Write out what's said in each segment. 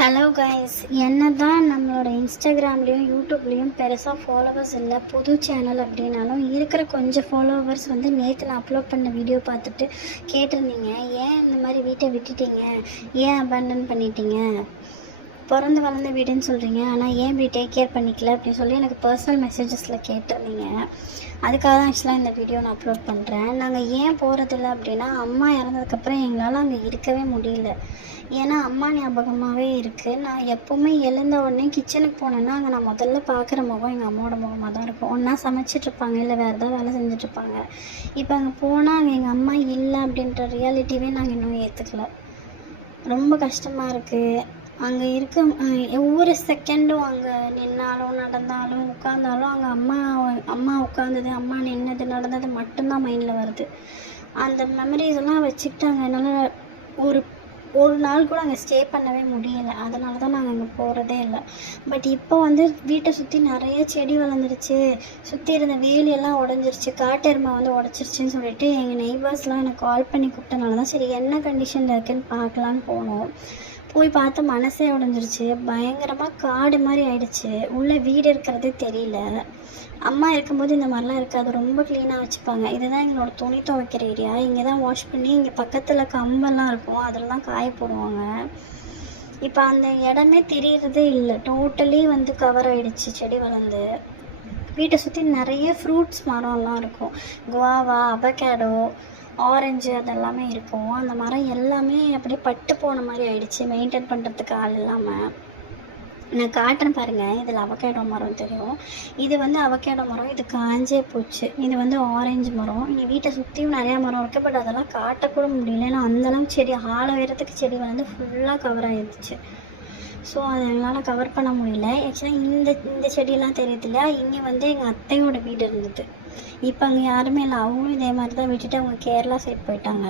Hello guys, என்னதான் நம்மளோட இன்ஸ்டாகிராம்லேயும் யூடியூப்லேயும் பெருசாக ஃபாலோவர்ஸ் இல்லை, புது சேனல் அப்படின்னாலும் இருக்கிற கொஞ்சம் ஃபாலோவர்ஸ் வந்து நேற்று நான் அப்லோட் பண்ண வீடியோ பார்த்துட்டு கேட்டிருந்தீங்க, ஏன் இந்த மாதிரி வீட்டை விட்டுட்டீங்க, ஏன் அபேண்டன் பண்ணிட்டீங்க, பிறந்து வளர்ந்த வீடுன்னு சொல்கிறீங்க, ஆனால் ஏன் இப்படி டேக் கேர் பண்ணிக்கல அப்படின்னு சொல்லி எனக்கு பர்சனல் மெசேஜஸில் கேட்டிருந்தீங்க. அதுக்காக தான் ஆக்சுவலாக இந்த வீடியோ நான் அப்லோட் பண்ணுறேன். நாங்கள் ஏன் போகிறதில்ல அப்படின்னா, அம்மா இறந்ததுக்கப்புறம் எங்களால் அங்கே இருக்கவே முடியல. ஏன்னா அம்மா ஞாபகமாகவே இருக்குது. நான் எப்போவுமே எழுந்த உடனே கிச்சனுக்கு போனேன்னா அங்கே நான் முதல்ல பார்க்குற முகம் எங்கள் அம்மாவோட முகமாக தான் இருக்கும். ஒன்றா சமைச்சிட்ருப்பாங்க, இல்லை வேறு ஏதாவது வேலை செஞ்சிட்ருப்பாங்க. இப்போ அங்கே போனால் அங்கே எங்கள் அம்மா இல்லை அப்படின்ற ரியாலிட்டிவே நாங்கள் இன்னும் ஏற்றுக்கல. ரொம்ப கஷ்டமாக இருக்குது. அங்கே இருக்க ஒவ்வொரு செகண்டும் அங்கே நின்னாலும் நடந்தாலும் உட்காந்தாலும் அங்கே அம்மா உட்காந்தது, அம்மா நின்னது, நடந்தது மட்டும்தான் மைண்டில் வருது. அந்த மெமரிஸ் எல்லாம் வச்சுக்கிட்டு அங்கே என்னால் ஒரு நாள் கூட அங்கே ஸ்டே பண்ணவே முடியலை. அதனால தான் நாங்கள் அங்கே போகிறதே இல்லை. பட் இப்போ வந்து வீட்டை சுற்றி நிறைய செடி வளர்ந்துருச்சு, சுற்றி இருந்த வேலியெல்லாம் உடஞ்சிருச்சு, காட்டெருமை வந்து உடச்சிருச்சுன்னு சொல்லிட்டு எங்கள் நெய்பர்ஸ்லாம் எனக்கு கால் பண்ணி கூப்பிட்டனால தான் சரி என்ன கண்டிஷனில் இருக்குதுன்னு பார்க்கலான்னு போனோம். போய் பார்த்து மனசே உடஞ்சிருச்சு. பயங்கரமாக காடு மாதிரி ஆயிடுச்சு. உள்ளே வீடு இருக்கிறதே தெரியல. அம்மா இருக்கும்போது இந்த மாதிரிலாம் இருக்காது, ரொம்ப க்ளீனாக வச்சுப்பாங்க. இதுதான் எங்களோட துணி துவைக்கிற ஏரியா. இங்கே தான் வாஷ் பண்ணி இங்கே பக்கத்தில் கம்பெல்லாம் இருக்கும், அதெல்லாம் காய போடுவாங்க. இப்போ அந்த இடமே தெரியறதே இல்லை. டோட்டலி வந்து கவர் ஆகிடுச்சு செடி வளர்ந்து. வீட்டை சுற்றி நிறைய ஃப்ரூட்ஸ் மரம்லாம் இருக்கும். குவாவா, அவகேடோ, ஆரஞ்சு அதெல்லாமே இருக்கும். அந்த மரம் எல்லாமே அப்படியே பட்டு போன மாதிரி ஆயிடுச்சு, மெயின்டைன் பண்ணுறதுக்கு ஆள் இல்லாமல். நான் காட்டுறேன் பாருங்கள். இதில் அவகேடோ மரம் தெரியும். இது வந்து அவகேடோ மரம், இது காஞ்சே போச்சு. இது வந்து ஆரஞ்சு மரம். இனி வீட்டை சுற்றியும் நிறையா மரம் இருக்குது, பட் அதெல்லாம் காட்டக்கூட முடியல. ஏன்னா அந்தளவுக்கு செடி ஆழ உயரத்துக்கு செடி வந்து ஃபுல்லாக கவர் ஆகிடுச்சு. ஸோ அதை எங்களால் கவர் பண்ண முடியல. ஆக்சுவலாக இந்த செடியெல்லாம் தெரியுது இல்லையா, இங்கே வந்து எங்கள் அத்தையோட வீடு இருந்தது. இப்போ அங்கே யாருமே இல்லை. அவங்களும் இதே மாதிரி தான் விட்டுட்டு அவங்க கேரளா சைட் போயிட்டாங்க.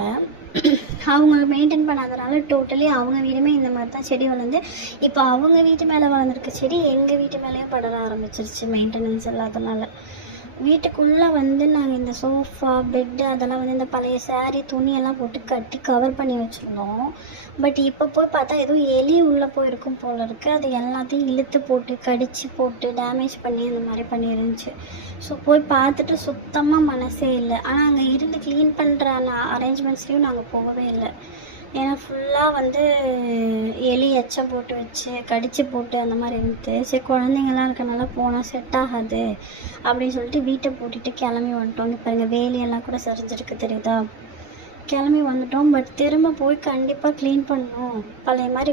அவங்க மெயின்டைன் பண்ணாதனால டோட்டலி அவங்க வீடுமே இந்த மாதிரி தான் செடி வளர்ந்து இப்போ அவங்க வீட்டு மேலே வளர்ந்துருக்க செடி எங்கள் வீட்டு மேலேயும் படர ஆரம்பிச்சிருச்சு, மெயின்டெனன்ஸ் இல்லாதனால. வீட்டுக்குள்ளே வந்து நாங்கள் இந்த சோஃபா, பெட்டு அதெல்லாம் வந்து இந்த பழைய சாரீ, துணியெல்லாம் போட்டு கட்டி கவர் பண்ணி வச்சுருந்தோம். பட் இப்போ போய் பார்த்தா எதுவும் எலி உள்ளே போயிருக்கும் போல் இருக்குது. அது எல்லாத்தையும் இழுத்து போட்டு, கடித்து போட்டு, டேமேஜ் பண்ணி அந்த மாதிரி பண்ணியிருந்துச்சு. ஸோ போய் பார்த்துட்டு சுத்தமாக மனசே இல்லை. ஆனால் அங்கே இருந்து க்ளீன் பண்ணுற அரேஞ்ச்மெண்ட்ஸ்லேயும் நாங்கள் போகவே இல்லை. ஏன்னா ஃபுல்லாக வந்து எலி எச்சம் போட்டு வச்சு கடித்து போட்டு அந்த மாதிரி இருந்துட்டு, சரி குழந்தைங்கள்லாம் இருக்கனால போனால் செட் ஆகாது அப்படின்னு சொல்லிட்டு வீட்டை பூட்டிட்டு கிளம்பி வந்துட்டோம். இங்கே பாருங்கள், வேலியெல்லாம் கூட சரிஞ்சிருக்கு தெரியுதா. கிளம்பி வந்துட்டோம். பட் திரும்ப போய் கண்டிப்பாக க்ளீன் பண்ணணும், பழைய மாதிரி